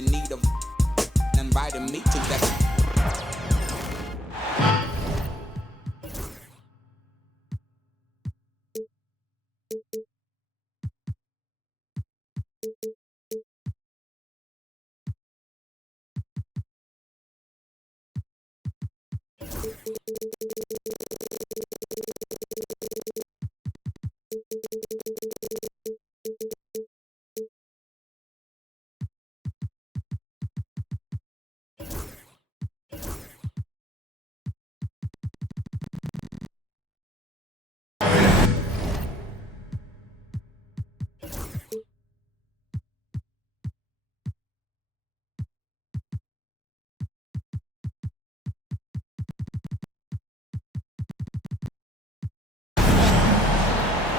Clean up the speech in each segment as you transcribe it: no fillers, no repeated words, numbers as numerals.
the need of inviting me to that.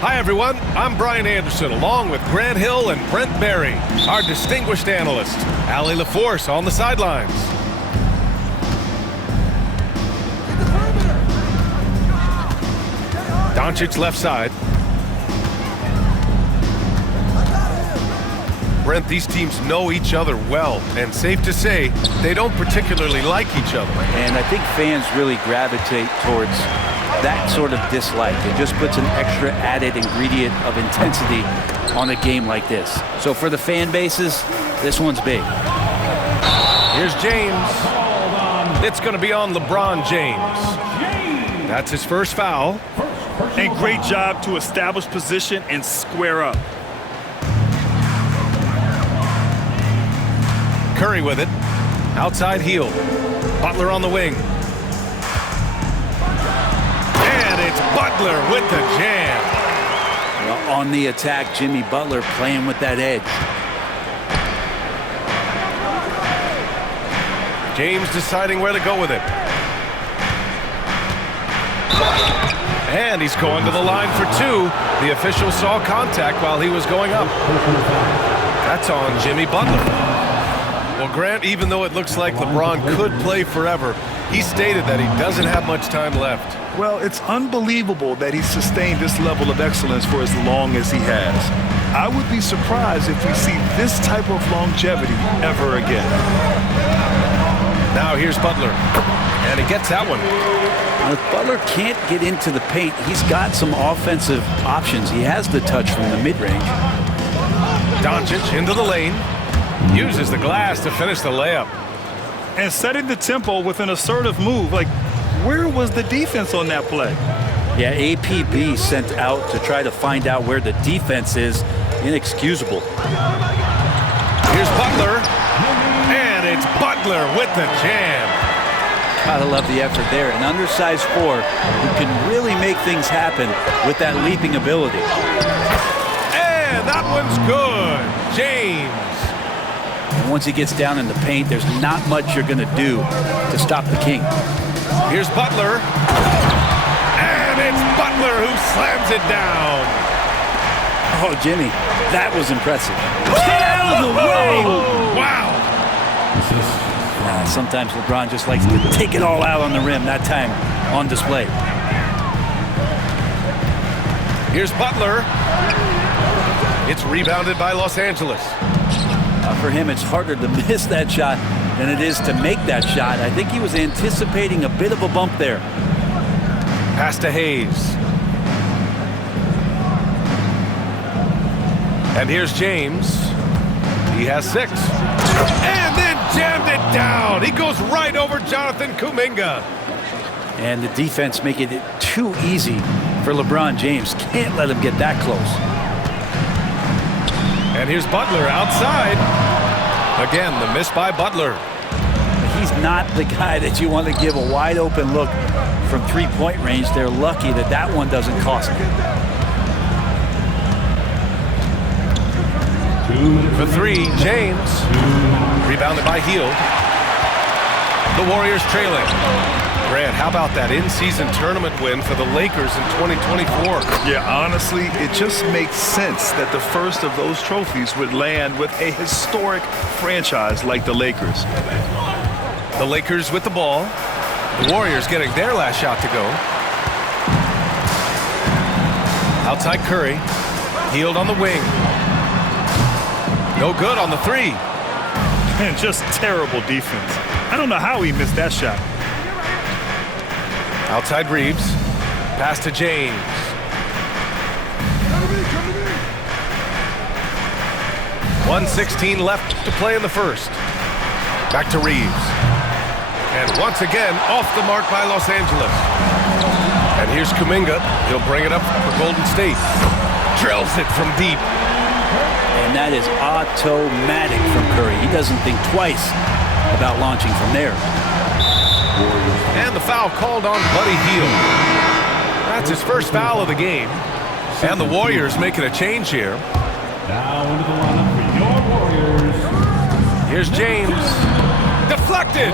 Hi everyone, I'm Brian Anderson along with Grant Hill and Brent Barry, our distinguished analyst. Allie LaForce on the sidelines. Doncic left side. Brent, these teams know each other well, and safe to say, they don't particularly like each other. And I think fans really gravitate towards that sort of dislike. It just puts an extra added ingredient of intensity on a game like this. So for the fan bases, this one's big. Here's James. It's going to be on LeBron James. That's his first foul. And great job to establish position and square up. Curry with it. Outside heel. Butler on the wing. And it's Butler with the jam. Well, on the attack, Jimmy Butler playing with that edge. James deciding where to go with it. And he's going to the line for two. The official saw contact while he was going up. That's on Jimmy Butler. Well, Grant, even though it looks like LeBron could play forever, he stated that he doesn't have much time left. Well, it's unbelievable that he sustained this level of excellence for as long as he has. I would be surprised if we see this type of longevity ever again. Now here's Butler, and he gets that one. Now, if Butler can't get into the paint, he's got some offensive options. He has the touch from the mid-range. Doncic into the lane. Uses the glass to finish the layup. And setting the tempo with an assertive move. Like, where was the defense on that play? Yeah, APB sent out to try to find out where the defense is. Inexcusable. Here's Butler. And it's Butler with the jam. Gotta love the effort there. An undersized four who can really make things happen with that leaping ability. And that one's good. James. And once he gets down in the paint, there's not much you're going to do to stop the King. Here's Butler. And it's Butler who slams it down. Oh, Jimmy, that was impressive. Get out of the way! Wow. Sometimes LeBron just likes to take it all out on the rim, that time on display. Here's Butler. It's rebounded by Los Angeles. For him, it's harder to miss that shot than it is to make that shot. I think he was anticipating a bit of a bump there. Pass to Hayes. And here's James. He has 6. And then jammed it down. He goes right over Jonathan Kuminga. And the defense making it too easy for LeBron James. Can't let him get that close. And here's Butler outside. Again, the miss by Butler. He's not the guy that you want to give a wide open look from three-point range. They're lucky that that one doesn't cost them. For 3, James. Rebounded by Hield. The Warriors trailing. Grant, how about that in-season tournament win for the Lakers in 2024? Yeah, honestly, it just makes sense that the first of those trophies would land with a historic franchise like the Lakers. The Lakers with the ball. The Warriors getting their last shot to go. Outside Curry. Hield on the wing. No good on the 3. And just terrible defense. I don't know how he missed that shot. Outside Reeves. Pass to James. .116 left to play in the first. Back to Reeves. And once again, off the mark by Los Angeles. And here's Kuminga. He'll bring it up for Golden State. Drills it from deep. And that is automatic from Curry. He doesn't think twice about launching from there. And the foul called on Buddy Hield. That's his first foul of the game. And the Warriors making a change here. Now into the lineup for your Warriors. Here's James. Deflected.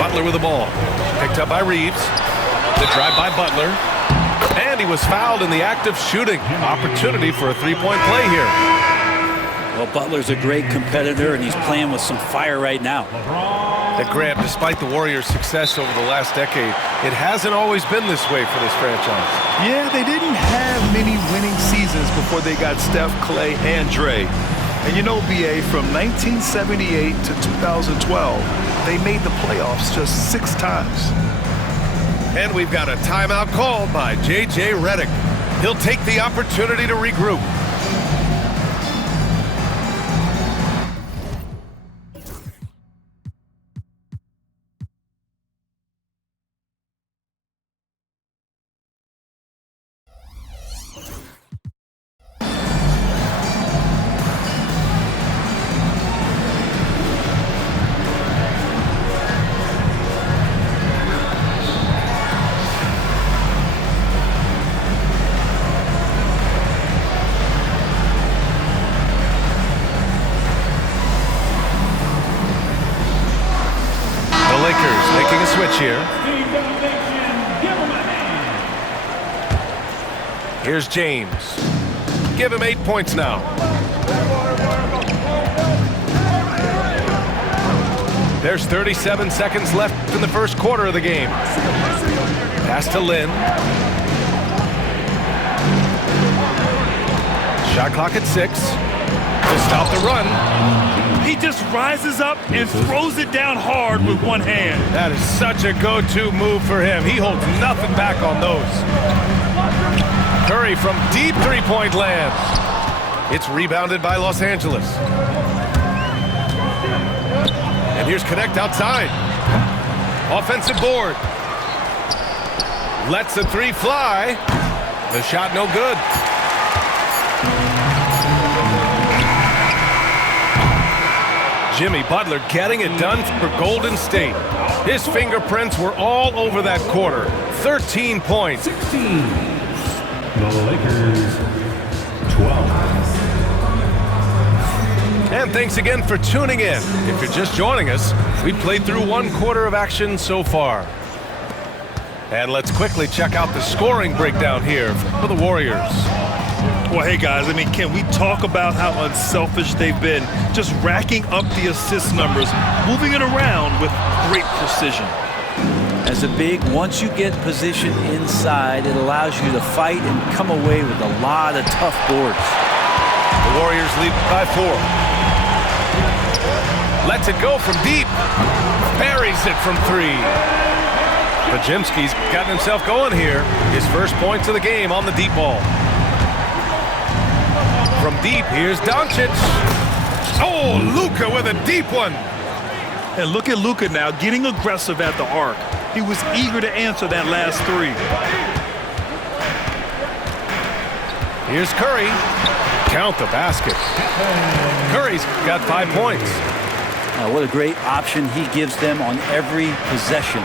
Butler with the ball. Picked up by Reeves. The drive by Butler. And he was fouled in the act of shooting. Opportunity for a three-point play here. Well, Butler's a great competitor, and he's playing with some fire right now. And Grant, despite the Warriors' success over the last decade, it hasn't always been this way for this franchise. Yeah, they didn't have many winning seasons before they got Steph, Clay, and Dre. And you know, BA, from 1978 to 2012, they made the playoffs just 6 times. And we've got a timeout called by J.J. Redick. He'll take the opportunity to regroup. Making a switch here. Here's James. Give him 8 points now. There's 37 seconds left in the first quarter of the game. Pass to Lin. Shot clock at 6. To stop the run. He just rises up and throws it down hard with one hand. That is such a go-to move for him. He holds nothing back on those. Curry from deep three-point land. It's rebounded by Los Angeles. And here's Connect outside. Offensive board. Lets the three fly. The shot no good. Jimmy Butler getting it done for Golden State. His fingerprints were all over that quarter. 13 points. 16. The Lakers, 12. And thanks again for tuning in. If you're just joining us, we played through 1 quarter of action so far. And let's quickly check out the scoring breakdown here for the Warriors. Well, hey, guys, I mean, can we talk about how unselfish they've been? Just racking up the assist numbers, moving it around with great precision. As a big, once you get position inside, it allows you to fight and come away with a lot of tough boards. The Warriors lead by 4. Lets it go from deep. Buries it from 3. Podziemski's gotten himself going here. His first points of the game on the deep ball. From deep, here's Doncic. Oh, Luka with a deep one. And look at Luka now getting aggressive at the arc. He was eager to answer that last 3. Here's Curry. Count the basket. Curry's got 5 points. What a great option he gives them on every possession.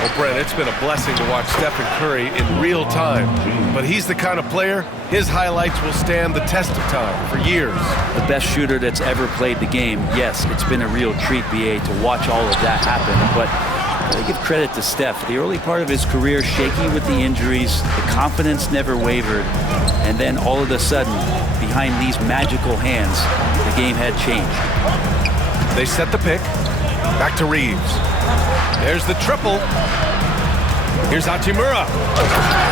Well, Brent, it's been a blessing to watch Stephen Curry in real time. But he's the kind of player, his highlights will stand the test of time for years. The best shooter that's ever played the game. Yes, it's been a real treat, BA, to watch all of that happen. But I give credit to Steph. The early part of his career, shaky with the injuries, the confidence never wavered. And then all of a sudden, behind these magical hands, the game had changed. They set the pick. Back to Reeves. There's the triple. Here's Hachimura.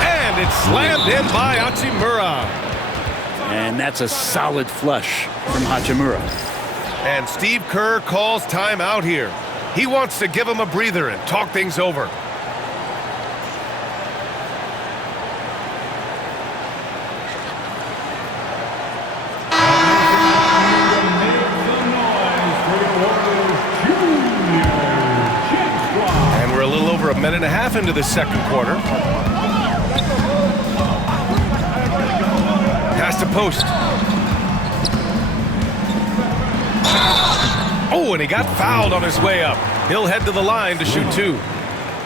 And it's slammed in by Hachimura. And that's a solid flush from Hachimura. And Steve Kerr calls timeout here. He wants to give him a breather and talk things over. And we're a little over a minute and a half into the second quarter. Pass to post. Oh, and he got fouled on his way up. He'll head to the line to shoot two.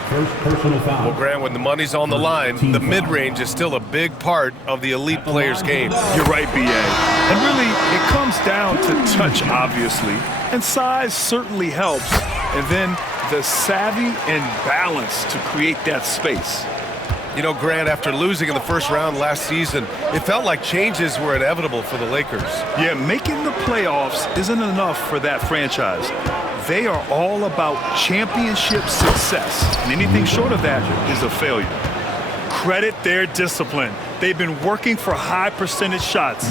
First personal foul. Well, Grant, when the money's on the line, the mid-range is still a big part of the elite player's game. You're right, B.A. And really, it comes down to touch, obviously. And size certainly helps. And then the savvy and balance to create that space. You know, Grant, after losing in the first round last season, it felt like changes were inevitable for the Lakers. Yeah, making the playoffs isn't enough for that franchise. They are all about championship success, and anything short of that is a failure. Credit their discipline. They've been working for high percentage shots.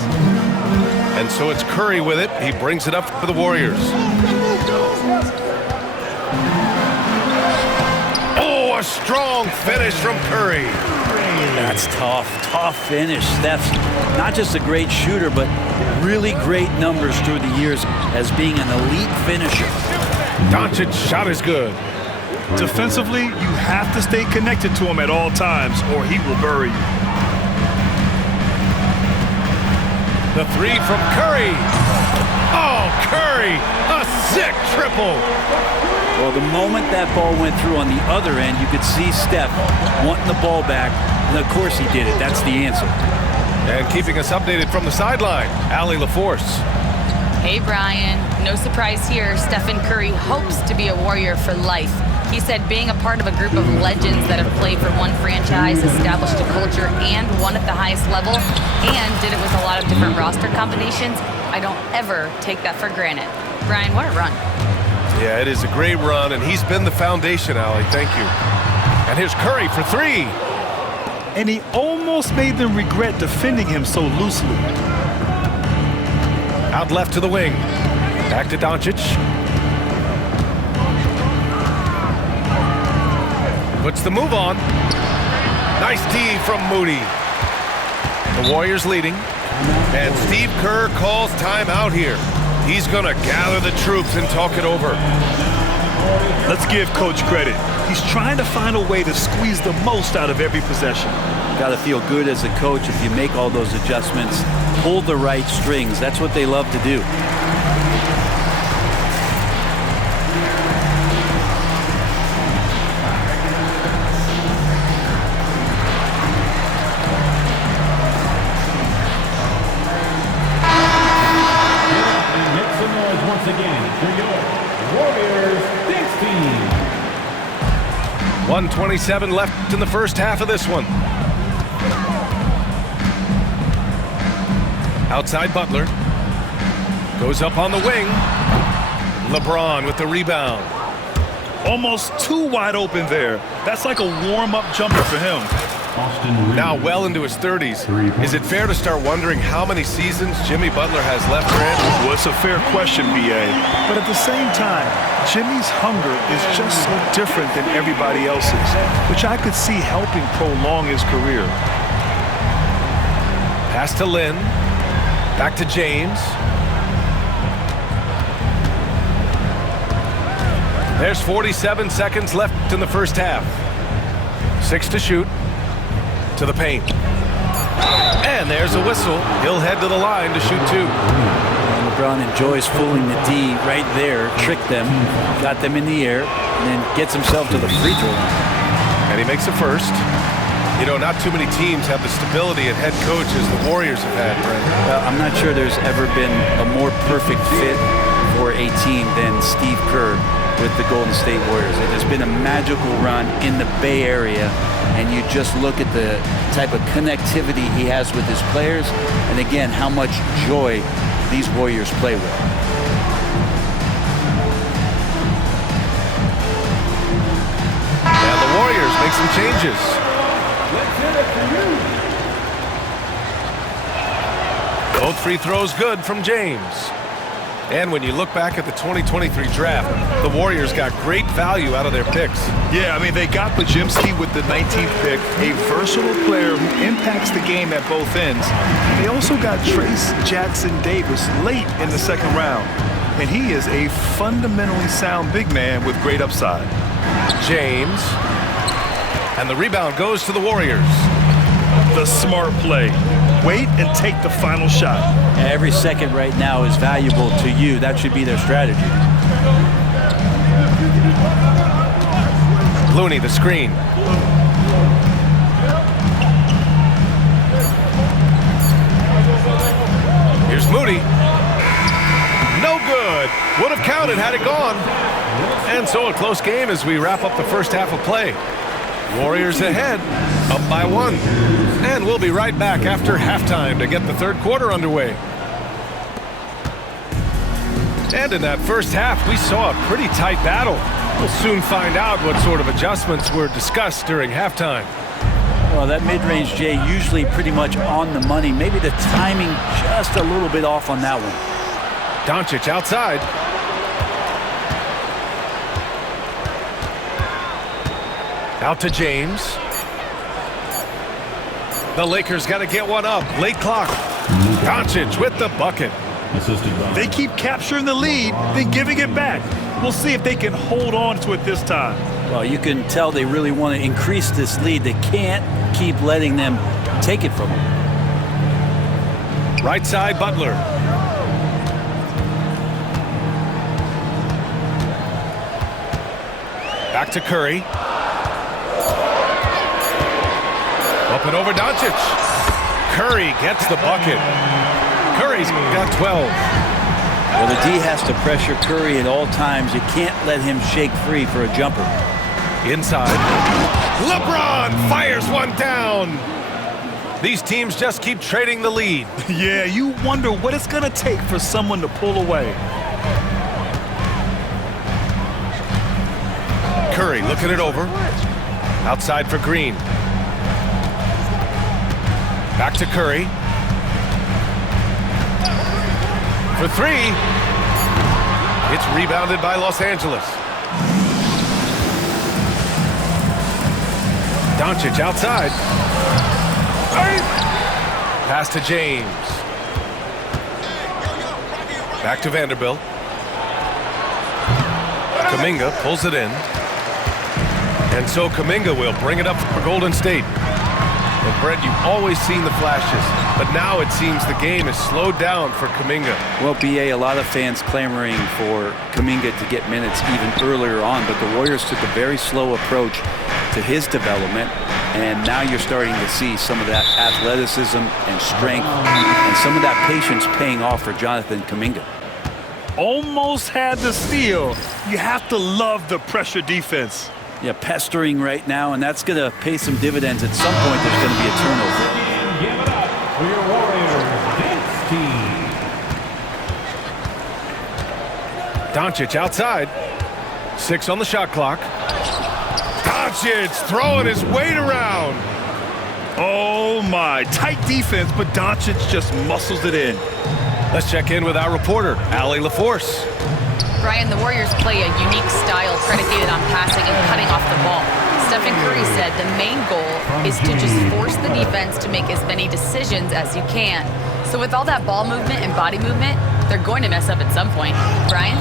And so it's Curry with it. He brings it up for the Warriors. Oh, a strong finish from Curry. That's tough finish. Steph's not just a great shooter, but really great numbers through the years as being an elite finisher. Doncic's shot is good. Defensively, you have to stay connected to him at all times, or he will bury you. The three from Curry. Oh, Curry, a sick triple. Well, the moment that ball went through on the other end, you could see Steph wanting the ball back, and of course he did it. That's the answer. And keeping us updated from the sideline, Allie LaForce. Hey, Brian. No surprise here. Stephen Curry hopes to be a Warrior for life. He said being a part of a group of legends that have played for one franchise, established a culture, and won at the highest level, and did it with a lot of different roster combinations, I don't ever take that for granted. Brian, what a run. Yeah, it is a great run, and he's been the foundation, Allie. Thank you. And here's Curry for three. And he almost made them regret defending him so loosely. Out left to the wing. Back to Doncic. Puts the move on. Nice D from Moody. The Warriors leading. And Steve Kerr calls timeout here. He's going to gather the troops and talk it over. Let's give Coach credit. He's trying to find a way to squeeze the most out of every possession. Got to feel good as a coach if you make all those adjustments, pull the right strings. That's what they love to do. Once again, for your Warriors, this team. 1:27 left in the first half of this one. Outside Butler. Goes up on the wing. LeBron with the rebound. Almost too wide open there. That's like a warm-up jumper for him. Now well into his 30s. Is it fair to start wondering how many seasons Jimmy Butler has left, Grant? Well, it's a fair question, B.A. But at the same time, Jimmy's hunger is just so different than everybody else's, which I could see helping prolong his career. Pass to Lynn. Back to James. There's 47 seconds left in the first half. 6 to shoot. To the paint. And there's a whistle. He'll head to the line to shoot two. LeBron enjoys fooling the D right there, tricked them, got them in the air, and then gets himself to the free throw line. And he makes a first. You know, not too many teams have the stability at head coach as the Warriors have had, Brent. Well, I'm not sure there's ever been a more perfect fit for a team than Steve Kerr with the Golden State Warriors. It has been a magical run in the Bay Area, and you just look at the type of connectivity he has with his players, and again, how much joy these Warriors play with. And the Warriors make some changes. Let's hear it for you. Both free throws good from James. And when you look back at the 2023 draft, the Warriors got great value out of their picks. Yeah, I mean, they got Podziemski with the 19th pick, a versatile player who impacts the game at both ends. They also got Trace Jackson-Davis late in the second round, and he is a fundamentally sound big man with great upside. James. And the rebound goes to the Warriors. The smart play. Wait and take the final shot. Every second right now is valuable to you. That should be their strategy. Looney, the screen. Here's Moody. No good. Would have counted had it gone. And so a close game as we wrap up the first half of play. Warriors ahead, up by 1. And we'll be right back after halftime to get the third quarter underway. And in that first half, we saw a pretty tight battle. We'll soon find out what sort of adjustments were discussed during halftime. Well, that mid-range, Jay, usually pretty much on the money. Maybe the timing just a little bit off on that one. Doncic outside. Out to James. The Lakers got to get one up. Late clock. Doncic with the bucket. They keep capturing the lead, then giving it back. We'll see if they can hold on to it this time. Well, you can tell they really want to increase this lead. They can't keep letting them take it from them. Right side, Butler. Back to Curry. Up and over Doncic. Curry gets the bucket. Curry's got 12. Well, the D has to pressure Curry at all times. You can't let him shake free for a jumper. Inside. LeBron fires one down. These teams just keep trading the lead. Yeah, you wonder what it's going to take for someone to pull away. Curry looking it over. Outside for Green. Back to Curry. For 3. It's rebounded by Los Angeles. Doncic outside. Pass to James. Back to Vanderbilt. Kuminga pulls it in. And so Kuminga will bring it up for Golden State. And Brett, you've always seen the flashes, but now it seems the game is slowed down for Kuminga. Well, BA, a lot of fans clamoring for Kuminga to get minutes even earlier on, but the Warriors took a very slow approach to his development, and now you're starting to see some of that athleticism and strength and some of that patience paying off for Jonathan Kuminga. Almost had the steal. You have to love the pressure defense. Yeah, pestering right now, and that's going to pay some dividends. At some point, there's going to be a turnover. And give it up for your Warriors dance team. Doncic outside. 6 on the shot clock. Doncic throwing his weight around. Oh my, tight defense, but Doncic just muscles it in. Let's check in with our reporter, Allie LaForce. Brian, the Warriors play a unique style predicated on passing and cutting off the ball. Stephen Curry said the main goal is to just force the defense to make as many decisions as you can. So with all that ball movement and body movement, they're going to mess up at some point. Brian?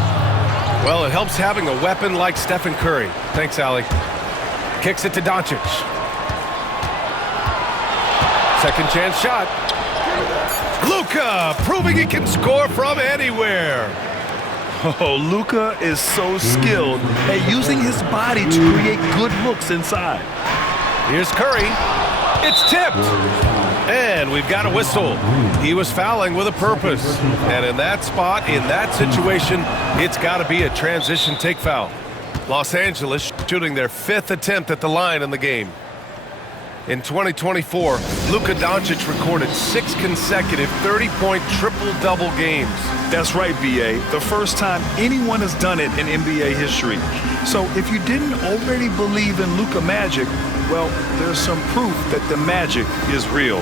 Well, it helps having a weapon like Stephen Curry. Thanks, Allie. Kicks it to Doncic. Second chance shot. Luka proving he can score from anywhere. Oh, Luka is so skilled at using his body to create good looks inside. Here's Curry. It's tipped. And we've got a whistle. He was fouling with a purpose. And in that spot, in that situation, it's got to be a transition take foul. Los Angeles shooting their 5th attempt at the line in the game. In 2024, Luka Doncic recorded 6 consecutive 30-point triple-double games. That's right, B.A. The first time anyone has done it in NBA history. So if you didn't already believe in Luka magic, well, there's some proof that the magic is real.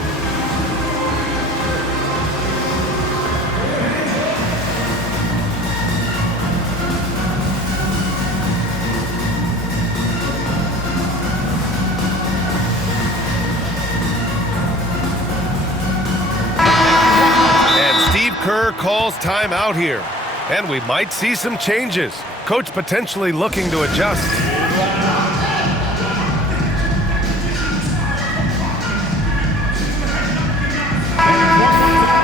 calls timeout here. And we might see some changes. Coach potentially looking to adjust.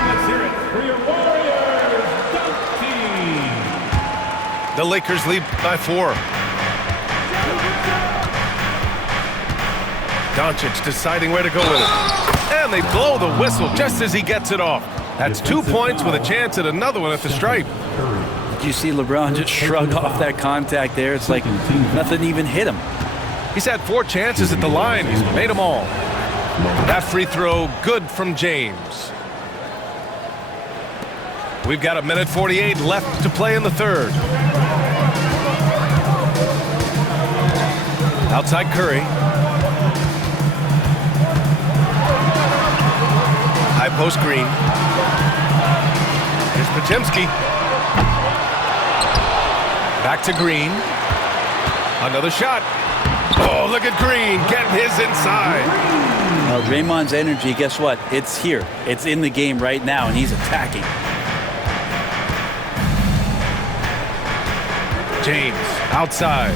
Let's hear it for your Warriors, Dunk Team. The Lakers lead by 4. Doncic deciding where to go with it. And they blow the whistle just as he gets it off. That's 2 points with a chance at another one at the stripe. Did you see LeBron just shrug off that contact there? It's like nothing even hit him. He's had 4 chances at the line. He's made them all. That free throw good from James. We've got 1:48 left to play in the third. Outside Curry. High post Green. Here's Podziemski. Back to Green. Another shot. Oh, look at Green getting his inside. Draymond's energy, guess what? It's here. It's in the game right now, and he's attacking. James outside.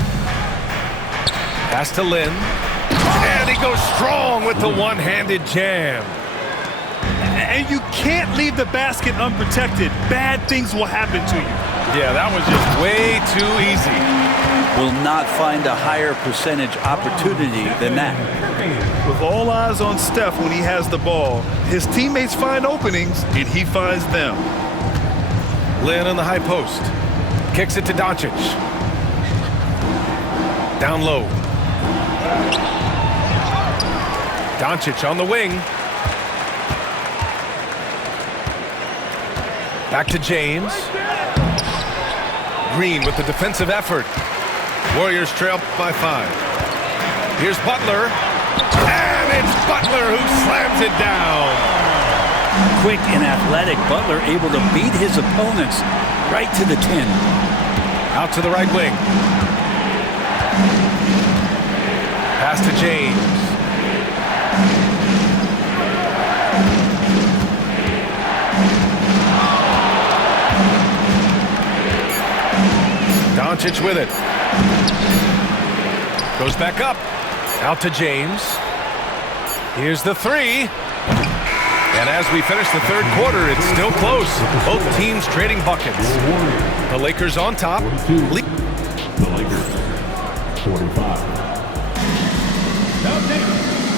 Pass to Lin. And he goes strong with the one-handed jam. And you can't leave the basket unprotected. Bad things will happen to you. Yeah, that was just way too easy. Will not find a higher percentage opportunity than that. With all eyes on Steph when he has the ball, his teammates find openings, and he finds them. Lin on the high post. Kicks it to Doncic. Down low. Doncic on the wing. Back to James. Green with the defensive effort. Warriors trail by 5. Here's Butler. And it's Butler who slams it down. Quick and athletic, Butler able to beat his opponents right to the 10. Out to the right wing. Pass to James. Doncic with it. Goes back up. Out to James. Here's the 3. And as we finish the third quarter, it's still close. Both teams trading buckets. The Lakers on top. The Lakers, 45.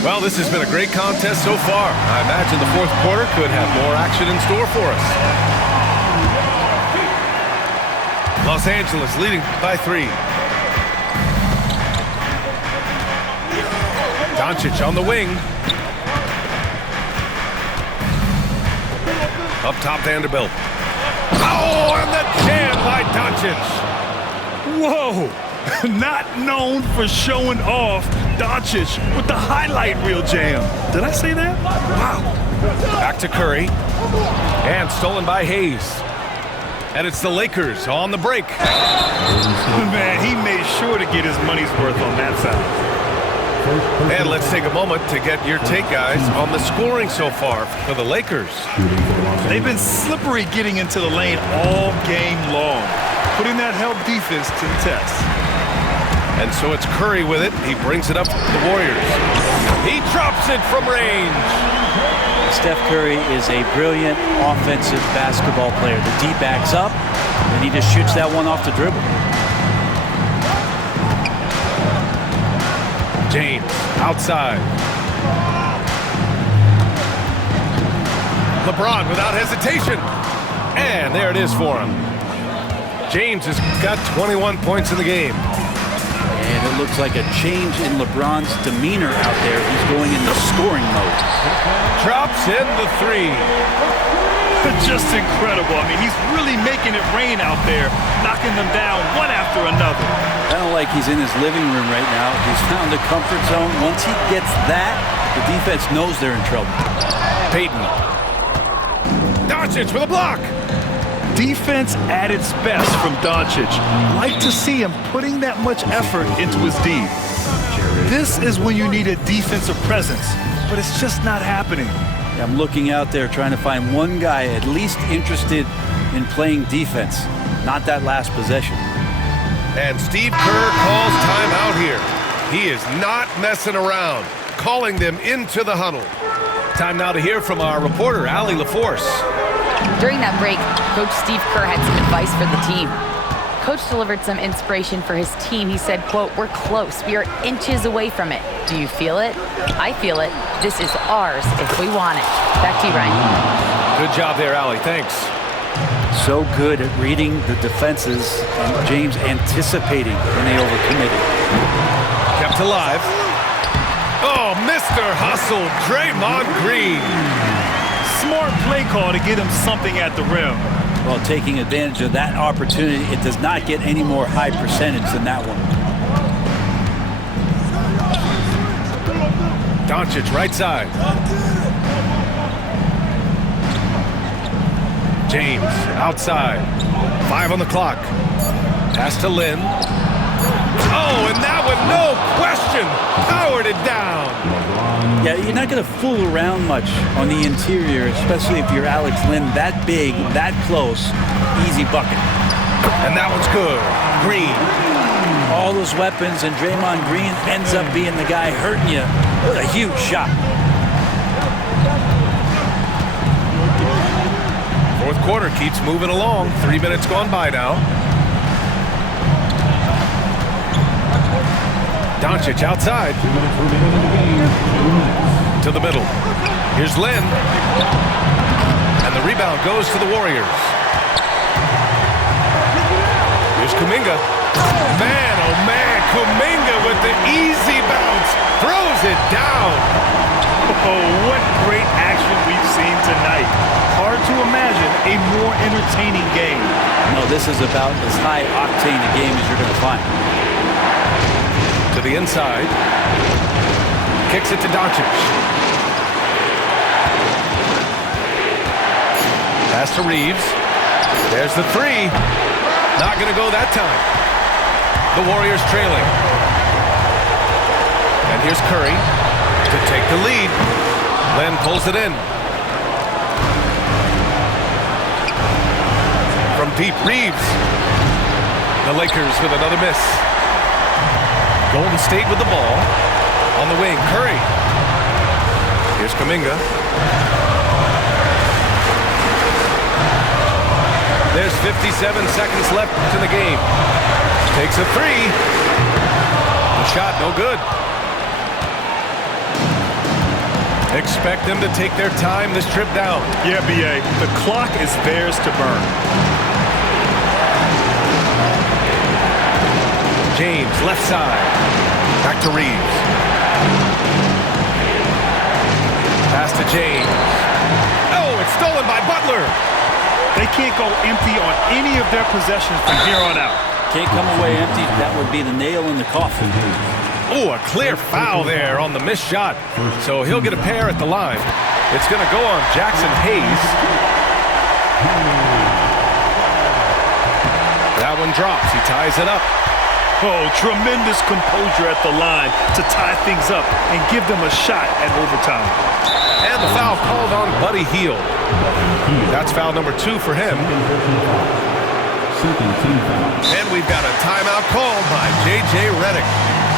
Well, this has been a great contest so far. I imagine the fourth quarter could have more action in store for us. Los Angeles leading by 3. Doncic on the wing. Up top, Vanderbilt. Oh, and the jam by Doncic. Whoa! Not known for showing off, Doncic with the highlight reel jam. Did I say that? Wow. Back to Curry. And stolen by Hayes. And it's the Lakers on the break. Man, he made sure to get his money's worth on that side. And let's take a moment to get your take, guys, on the scoring so far for the Lakers. They've been slippery getting into the lane all game long, putting that help defense to the test. And so it's Curry with it. He brings it up to the Warriors. He drops it from range. Steph Curry is a brilliant offensive basketball player. The D backs up, and he just shoots that one off the dribble. James outside. LeBron without hesitation. And there it is for him. James has got 21 points in the game. And it looks like a change in LeBron's demeanor out there. He's going into scoring mode. Drops in the 3. Just incredible. I mean, he's really making it rain out there, knocking them down one after another. Kind of like he's in his living room right now. He's found a comfort zone. Once he gets that, the defense knows they're in trouble. Payton. Doncic with a block. Defense at its best from Doncic. Like to see him putting that much effort into his D. This is when you need a defensive presence, but it's just not happening. I'm looking out there trying to find one guy at least interested in playing defense, not that last possession. And Steve Kerr calls timeout here. He is not messing around, calling them into the huddle. Time now to hear from our reporter, Allie LaForce. During that break, Coach Steve Kerr had some advice for the team. Coach delivered some inspiration for his team. He said, quote, "We're close. We are inches away from it. Do you feel it? I feel it. This is ours if we want it." Back to you, Ryan. Good job there, Allie. Thanks. So good at reading the defenses and James anticipating when they overcommitted. Kept alive. Oh, Mr. Hustle, Draymond Green. Smart play call to get him something at the rim. Well, taking advantage of that opportunity, it does not get any more high percentage than that one. Doncic, right side. James, outside. 5 on the clock. Pass to Lynn. Oh, and that one, no question, powered it down. Yeah, you're not going to fool around much on the interior, especially if you're Alex Lynn, that big, that close, easy bucket. And that one's good. Green. All those weapons, and Draymond Green ends up being the guy hurting you. What a huge shot. Fourth quarter keeps moving along. 3 minutes gone by now. Doncic outside. To the middle. Here's Lynn. And the rebound goes to the Warriors. Here's Kuminga. Man, oh man, Kuminga with the easy bounce. Throws it down. Oh, what great action we've seen tonight. Hard to imagine a more entertaining game. No, this is about as high octane a game as you're going to find. To the inside. Kicks it to Doncic. Pass to Reeves. There's the three. Not going to go that time. The Warriors trailing. And here's Curry to take the lead. Len pulls it in. From deep, Reeves. The Lakers with another miss. Golden State with the ball. On the wing, Curry. Here's Kuminga. There's 57 seconds left in the game. Takes a three. The shot, no good. Expect them to take their time this trip down. Yeah, B.A., the clock is theirs to burn. James, left side. Back to Reeves. Pass to James. Oh, it's stolen by Butler. They can't go empty on any of their possessions from here on out. Can't come away empty. That would be the nail in the coffin. Oh, a clear foul there on the missed shot. So he'll get a pair at the line. It's going to go on Jackson Hayes. That one drops. He ties it up. Oh, tremendous composure at the line to tie things up and give them a shot at overtime. And the foul called on Buddy Hield. That's foul number 2 for him. And we've got a timeout called by J.J. Redick.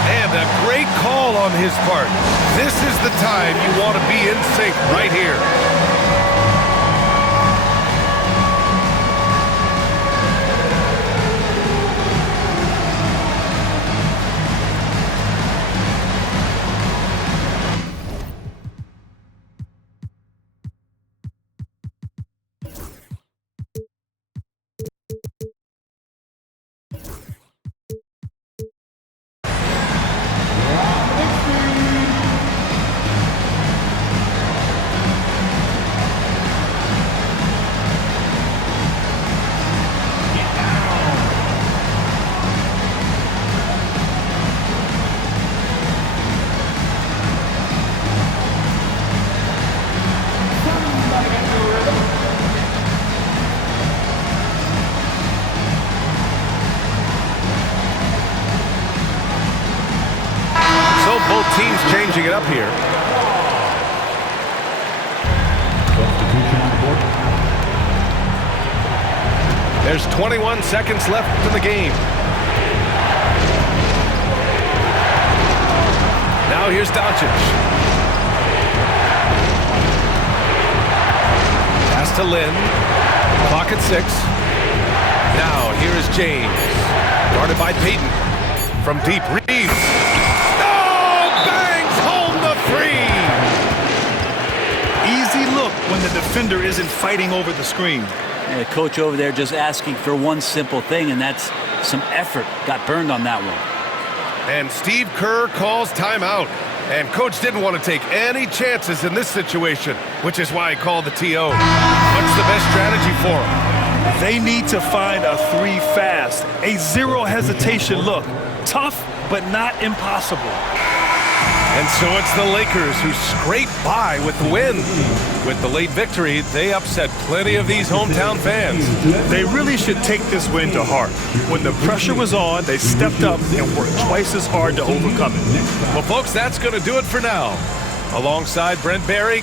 And a great call on his part. This is the time you want to be in sync right here. Both teams changing it up here. Substitution on the board. There's 21 seconds left in the game. Now here's Doncic. Pass to Lin. Clock at 6. Now here is James. Guarded by Peyton. From deep, Reeves. Oh, bangs home the 3. Easy look when the defender isn't fighting over the screen. And the coach over there just asking for one simple thing, and that's some effort. Got burned on that one. And Steve Kerr calls timeout. And coach didn't want to take any chances in this situation, which is why he called the TO. What's the best strategy for him? They need to find a 3 fast. A 0 hesitation look. Tough, but not impossible. And so it's the Lakers who scrape by with the win. With the late victory, they upset plenty of these hometown fans. They really should take this win to heart. When the pressure was on, they stepped up and worked twice as hard to overcome it. Well, folks, that's going to do it for now. Alongside Brent Barry,